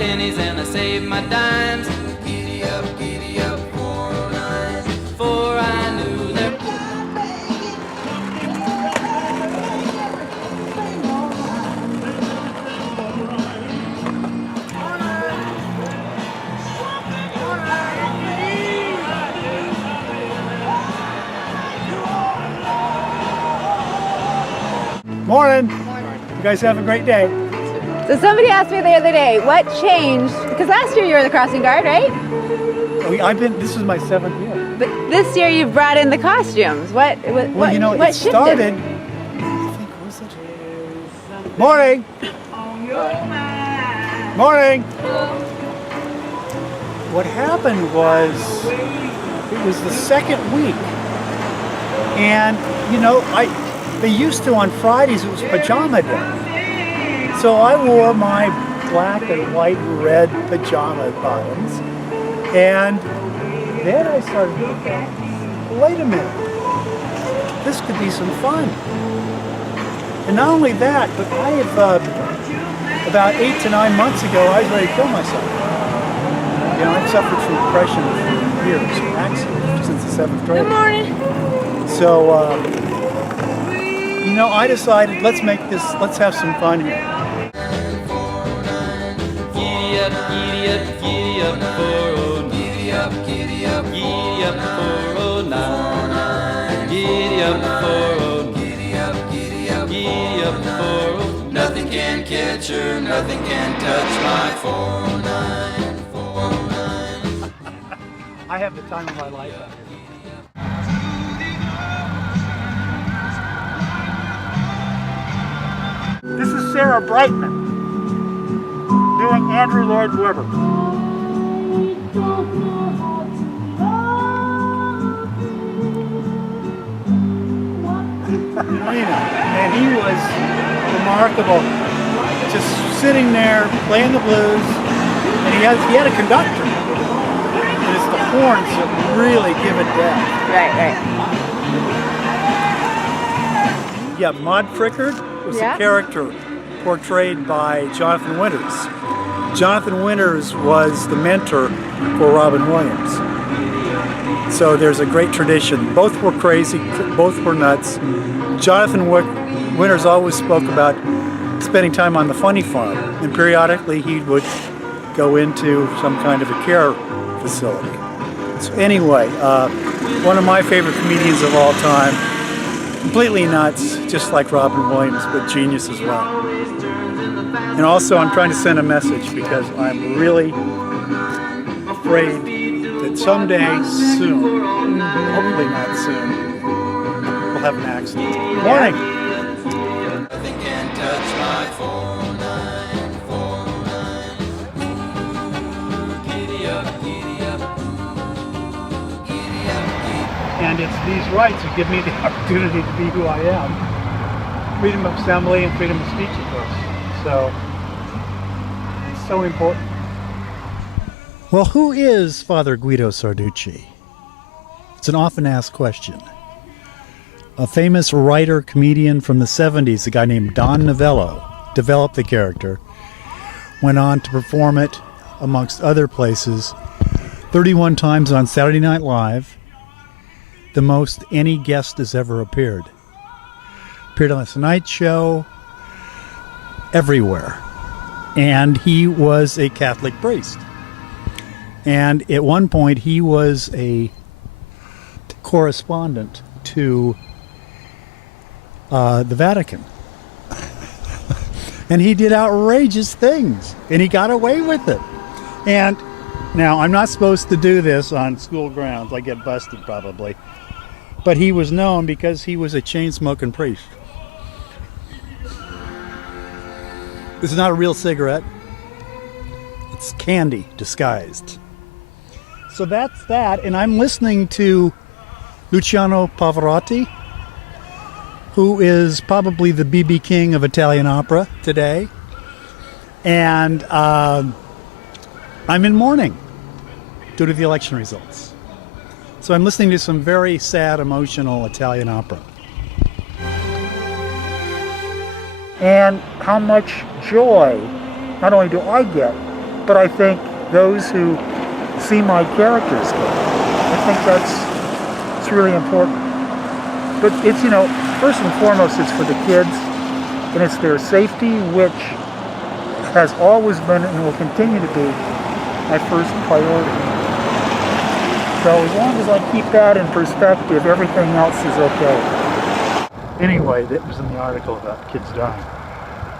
pennies and I saved my dimes. Giddy up, 409. For I knew there. Morning. You guys have a great day. So somebody asked me the other day, what changed? Because last year you were the crossing guard, right? This is my 7th year. But this year you've brought in the costumes. What It shifted? started. Morning. Morning. What happened was, it was the second week, and they used to on Fridays it was pajama day. So I wore my black and white and red pajama bottoms, and then I started thinking, wait a minute, this could be some fun. And not only that, but I have, about 8 to 9 months ago, I was ready to kill myself. I've suffered from depression for years, actually, since the 7th grade. Good morning. So, I decided, let's have some fun here. Giddy up, 409. Giddy up, 409. Giddy up, 409. Giddy up, 409. Nothing can catch her, nothing can touch my 409. I have the time of my life out here. This is Sarah Brightman doing Andrew Lloyd Webber. And he was remarkable, just sitting there playing the blues, and he had a conductor, and it's the horns that really give it depth. Right. Yeah, Maud Frickard was the character portrayed by Jonathan Winters. Jonathan Winters was the mentor for Robin Williams. So there's a great tradition. Both were crazy, both were nuts. Jonathan Winters always spoke about spending time on the funny farm, and periodically he would go into some kind of a care facility. So anyway, one of my favorite comedians of all time, completely nuts, just like Robin Williams, but genius as well. And also I'm trying to send a message because I'm really afraid that someday soon, hopefully not soon, we'll have an accident. Morning! Nothing can touch my 409. Giddy up, And it's these rights that give me the opportunity to be who I am. Freedom of assembly and freedom of speech, of course. So, it's so important. Well, who is Father Guido Sarducci? It's an often asked question. A famous writer, comedian from the 70s, a guy named Don Novello, developed the character, went on to perform it, amongst other places, 31 times on Saturday Night Live, the most any guest has ever appeared. Appeared on The Tonight Show, everywhere. And he was a Catholic priest. And at one point he was a correspondent to the Vatican. And he did outrageous things, and he got away with it. And now, I'm not supposed to do this on school grounds. I get busted probably. But he was known because he was a chain-smoking priest. This is not a real cigarette. It's candy disguised. So that's that, and I'm listening to Luciano Pavarotti, who is probably the B.B. King of Italian opera today. And I'm in mourning due to the election results. So I'm listening to some very sad, emotional Italian opera. And how much joy, not only do I get, but I think those who see my characters go. I think it's really important. But it's, first and foremost, it's for the kids, and it's their safety, which has always been and will continue to be my first priority. So as long as I keep that in perspective, everything else is okay. Anyway, that was in the article about kids dying.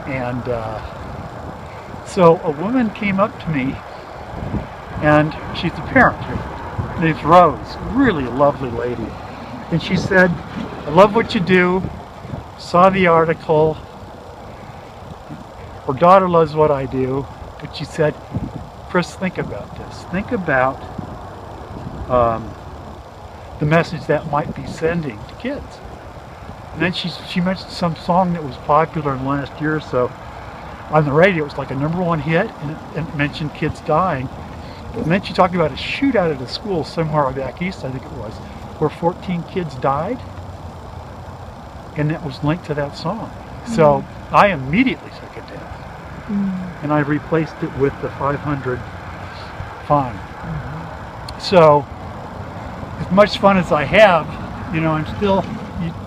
And so a woman came up to me, and she's a parent. Her name's Rose, really a lovely lady. And she said, I love what you do, saw the article, her daughter loves what I do, but she said, Chris, think about this. Think about the message that might be sending to kids. And then she mentioned some song that was popular in the last year or so on the radio. It was like a #1 hit, and it mentioned kids dying. And then she talked about a shootout at a school somewhere back east, I think it was, where 14 kids died, and that was linked to that song. So I immediately took it down, and I replaced it with the 500 fine. So as much fun as I have, I'm still,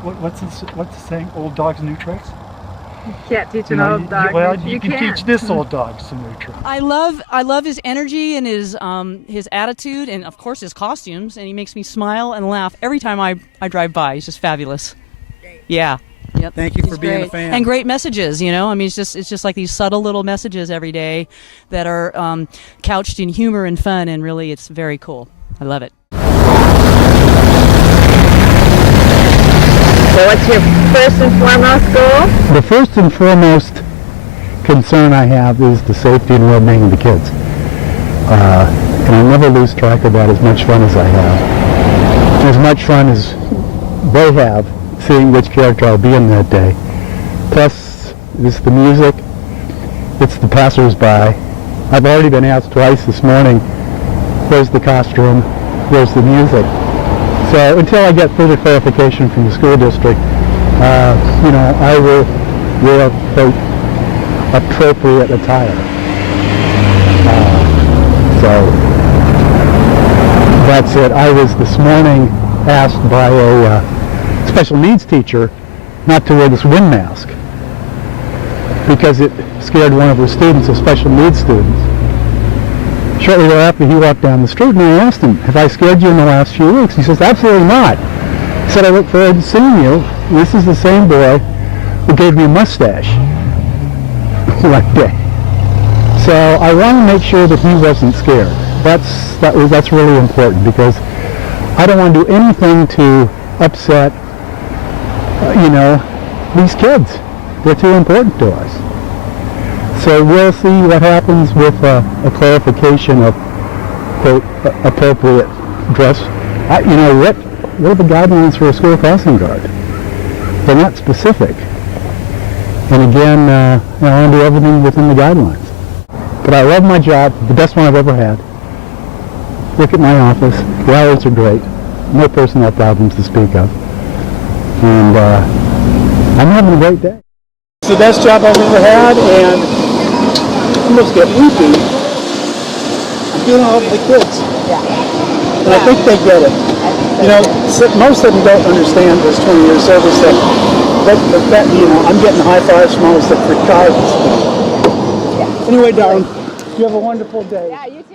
what's the saying, old dogs, new tricks? You can't teach an old dog. Well, you can teach this old dog some new tricks. I love his energy and his attitude, and of course his costumes, and he makes me smile and laugh every time I drive by. He's just fabulous. Great. Yeah. Yep. Thank you for being a fan. And great messages, I mean, it's just like these subtle little messages every day that are couched in humor and fun, and really it's very cool. I love it. So what's your first and foremost goal? The first and foremost concern I have is the safety and well-being of the kids. And I never lose track of that, as much fun as I have. As much fun as they have seeing which character I'll be in that day. Plus, it's the music, it's the passers-by. I've already been asked twice this morning, where's the costume, where's the music? So until I get further clarification from the school district, I will wear appropriate attire. So that's it. I was this morning asked by a special needs teacher not to wear this wind mask because it scared one of her students, a special needs student. Shortly thereafter, he walked down the street, and I asked him, have I scared you in the last few weeks? He says, absolutely not. He said, I look forward to seeing you. This is the same boy who gave me a mustache one day. So I want to make sure that he wasn't scared. That's really important, because I don't want to do anything to upset, these kids. They're too important to us. So we'll see what happens with a clarification of, quote, appropriate dress. What are the guidelines for a school crossing guard? They're not specific. And again, I want to do everything within the guidelines. But I love my job, the best one I've ever had. Look at my office. The hours are great. No personnel problems to speak of. And I'm having a great day. It's the best job I've ever had, and I almost get weepy. I'm doing all of the kids. Yeah. And I think they get it. Most of them don't understand this 20-year service stuff. But I'm getting high fives from almost the retarded. Yeah. Anyway, darling, you have a wonderful day. Yeah, you too.